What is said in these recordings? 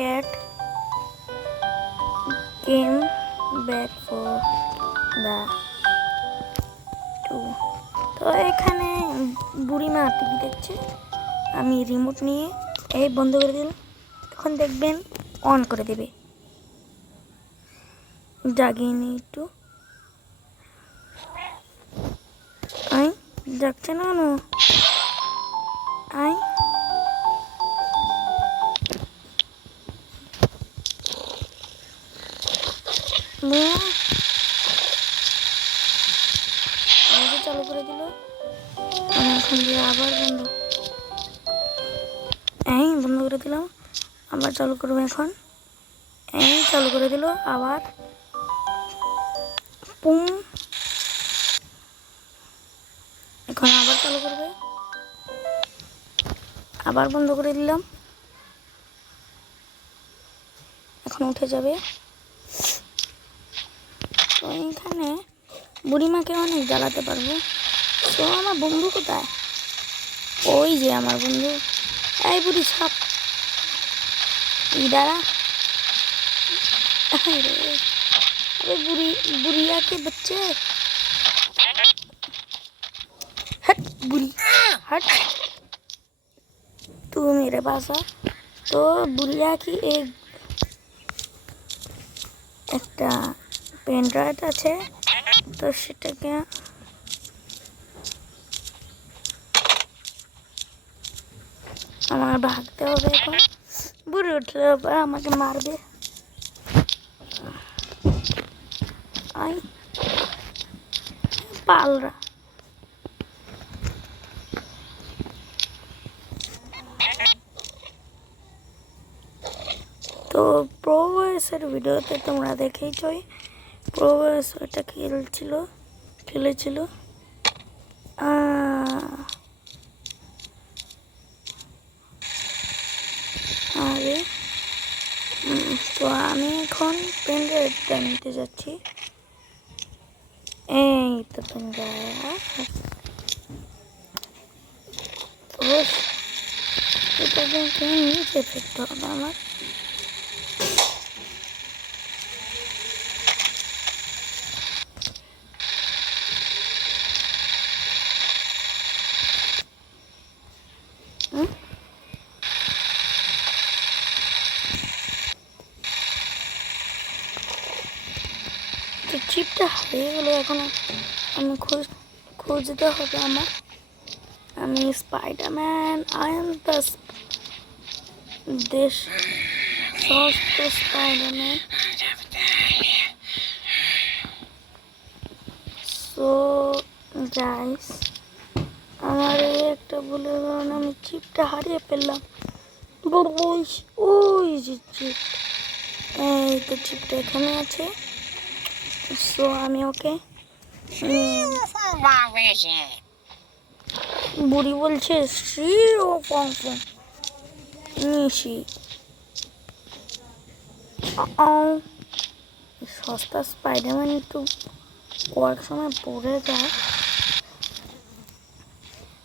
cat came back for the two. তো এখানে বুড়িমা টিভি দেখছে, আমি রিমোট নিয়ে এই বন্ধ করে দিলাম। এখন দেখবেন অন করে দেবে, জাগিয়ে নিই একটু। আই যাচ্ছে না কেন? আই চালু করে দিল, এখন দিয়ে আবার বন্ধ। এই বন্ধ করে দিলাম, আবার চালু করবো। এখন এই চালু করে দিল, আবার পুম। এখন আবার চালু করবে, আবার বন্ধ করে দিলাম। এখন উঠে যাবে। তো এখানে বুড়িমাকে অনেক জ্বালাতে পারবো। তো আমার বন্ধু কোথায়? ওই যে আমার বন্ধু। এই বুড়ি ছাপ, দাঁড়া। अरे बुढ़िया के बच्चे, हट बुढ़ी हट, तू मेरे पास आ। तो बुढ़िया की একটা পেন ড্রাইভ আছে, তো সেটাকে আমার ভাগতে হবে। এখন বুড়ি উঠলে আমাকে মারবে। আই পালরা। তো প্রোভয়েসের ভিডিওতে তোমরা দেখেইছই, প্রোভয়েস ওইটা খেলেছিল। আরে তো আমি এখন পেন ড্রাইভটা নিতে যাচ্ছি। এই তো পেন ড্রাইভ, এটাকে নিচে ফেলতে হবে আমার। তো চিপটা হারিয়ে গেলো, এখন আমি খুঁজতে হবে আমার। আমি স্পাইডারম্যান, আই এম দ্য দেশ ষষ্ঠ স্পাইডারম্যান। সো গাইস, আমার এই একটা ভুলের কারণে আমি চিপটা হারিয়ে ফেললাম। ওই যে চিপ, এই তো চিপটা এখানে আছে। সো আমি ওকে, বুড়ি বলছে শ্রী ও পং নিশি। সস্তা স্পাইডারম্যান একটু কয়েক সময় পড়ে যায়।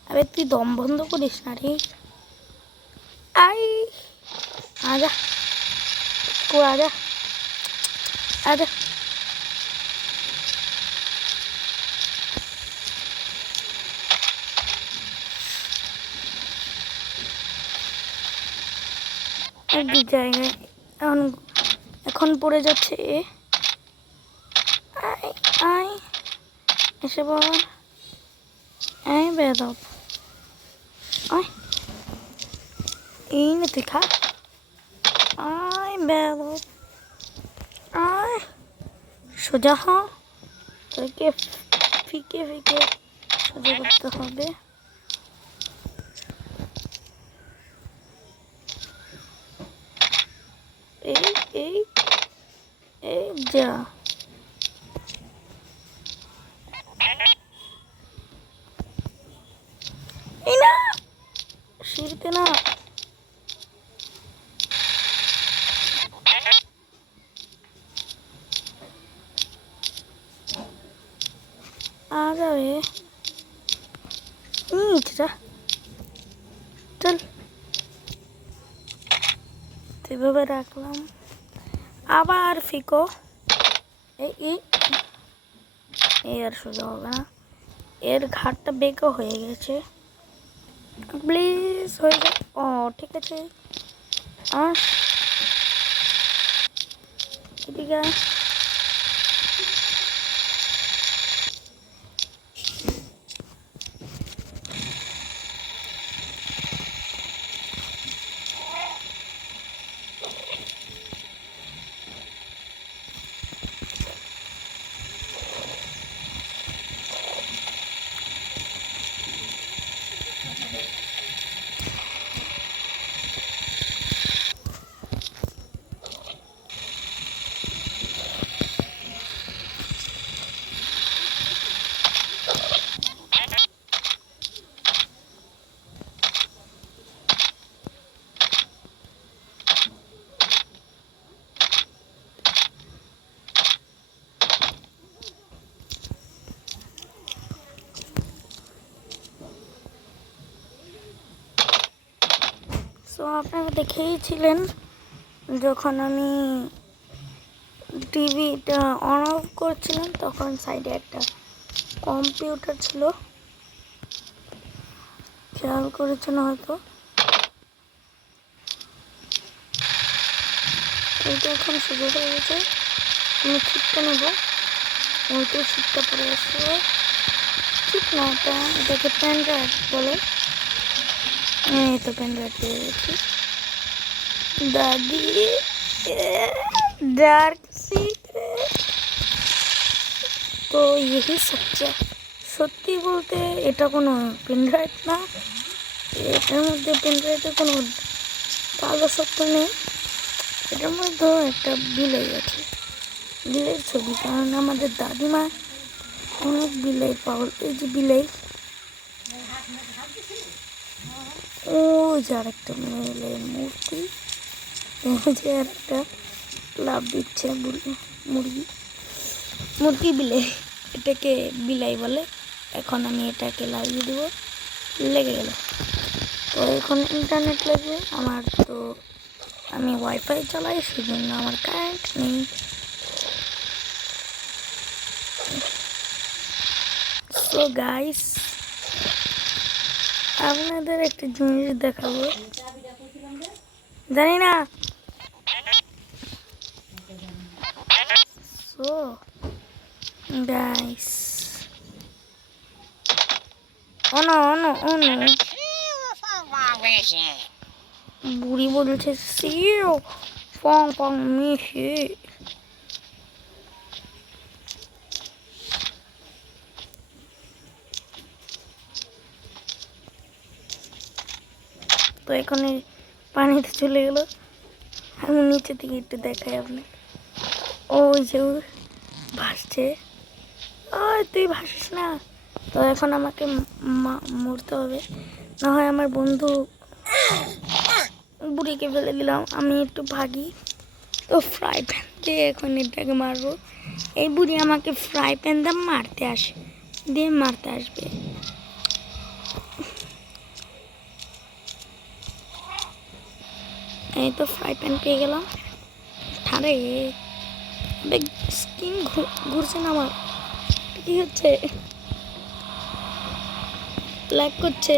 আরে তুই দম বন্ধ করিস না রে। আই আজা কো আজা আজা। এক জায়গায় এখন পড়ে যাচ্ছে এ। আই আই এসে বল, এই বেদব, আয় এই না তুই খা। আয় বেদব, আয় সোজা হ, তোকে ফিকে সোজা করতে হবে। এই এই এই যা, এই না সিঁড়িতে না। आ जावे नीचे जा, चल। तो এভাবে রাখলাম, আবার ফিকো। এই আর সোজা হবে না, এর ঘাটটা বেঁকো হয়ে গেছে। প্লিজ হয়ে যায়। ও ঠিক আছে, আস এদিকে আয়। সো আপনারা দেখেইছিলেন যখন আমি টিভিটা অন অফ করছিলাম তখন সাইডে একটা কম্পিউটার ছিল, খেয়াল করেছেন হয়তো। এটা এখন সুযোগ হয়ে গেছে, আমি ছিটটা নেব। ওই তো ছিটটা পরে আসছে, ঠিক না, এটাকে প্যান ড্রাইভ বলে। এই তো প্যান ড্রাইভ পেয়ে গেছি। দাদি डार्क सीक्रेट, তো यही সচ্চা। সত্যি বলতে এটা কোনো পেনড্রাইভ না, এটার মধ্যে পেনড্রাইভে কোনো কালো সত্য নেই, এটার মধ্যে একটা বিলাই আছে, বিলের ছবি। কারণ আমাদের দাদিমা অনেক বিলাই পাগল। এই যে বিলাই, ও যে আর একটা মেয়ের মূর্তি, যে আর একটা লাভ দিচ্ছে মুরগি, মুরগি বিলাই, এটাকে বিলাই বলে। এখন আমি এটাকে লাগিয়ে দেব, লেগে গেল। তো এখন ইন্টারনেট লাগবে আমার, তো আমি ওয়াইফাই চালাই, সেজন্য আমার কারেন্ট নেই। সো গাইস, আপনাদের একটা জিনিস দেখাবো, জানি না। সো গাইস, বুড়ি বলছে সিও পং পং মিশে। তো এখন পানিতে চলে গেল, আমি নিচে থেকে একটু দেখাই আপনাকে। ওই যে ভাসছে, ওই তুই ভাসিস না। তো এখন আমাকে মরতে হবে, না হয় আমার বন্ধু বুড়িকে ফেলে দিলাম। আমি একটু ভাগি, তো ফ্রাই প্যান দিয়ে এখন এটাকে মারবো। এই বুড়ি আমাকে ফ্রাই প্যান দিয়ে মারতে আসবে। এই তো ফ্রাই প্যান পেয়ে গেলাম। আরে স্কিন ঘুরছে না আমার, কি হচ্ছে, ল্যাগ করছে।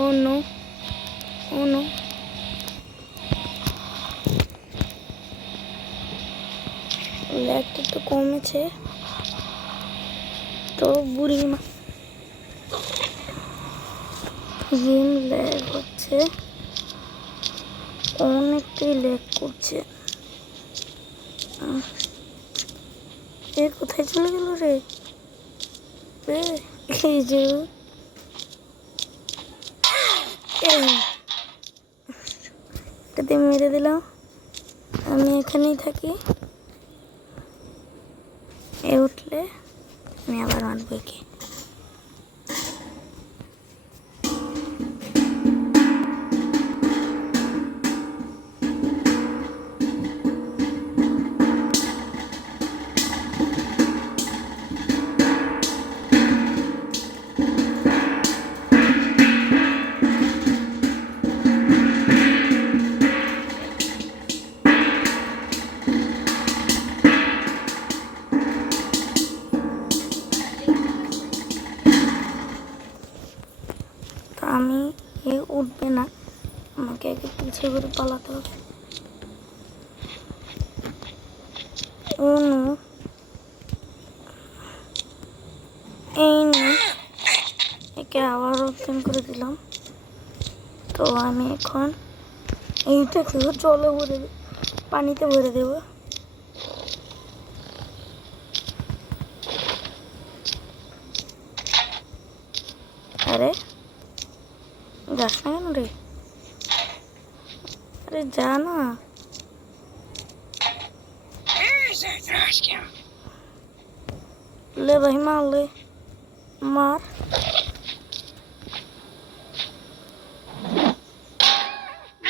ও নো, ও নো, ল্যাগটা একটু কমেছে। তো বুড়িমা গেম ল্যাগ হচ্ছে, অনেকটাই ল্যাগ করছে। এ কোথায় চলে গেল রে? এই যে এটাতে মেরে দিলাম। আমি এখানেই থাকি, এ উঠলে আমি আবার মারবো একে। আমি এ উঠবে না, আমাকে আগে পিছিয়ে করে পালাতে হবে। অনু এই নে, একে আবার ওপেন করে দিলাম। তো আমি এখন এইটাকে জলে ভরে পানিতে ভরে দেব। আরে যাস না কেন রে? আরে যা না। ले भाई मार ले, मार।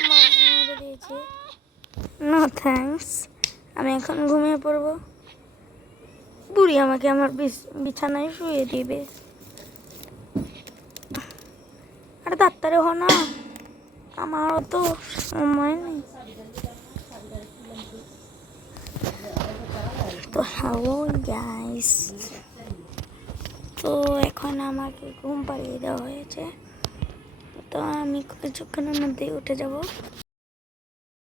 মেরে দিয়েছি। নো থ্যাঙ্কস, আমি এখন ঘুমিয়ে পড়বো। বুড়ি আমাকে আমার বিছানায় শুয়ে দিবে। আরে তাড়াতাড়ি হ না, আমার তো সময় নেই। তো হ্যালো গাইস, তো এখন আমাকে ঘুম পাড়িয়ে দেওয়া হয়েছে। তো আমি কিছুক্ষণের মধ্যেই উঠে যাব।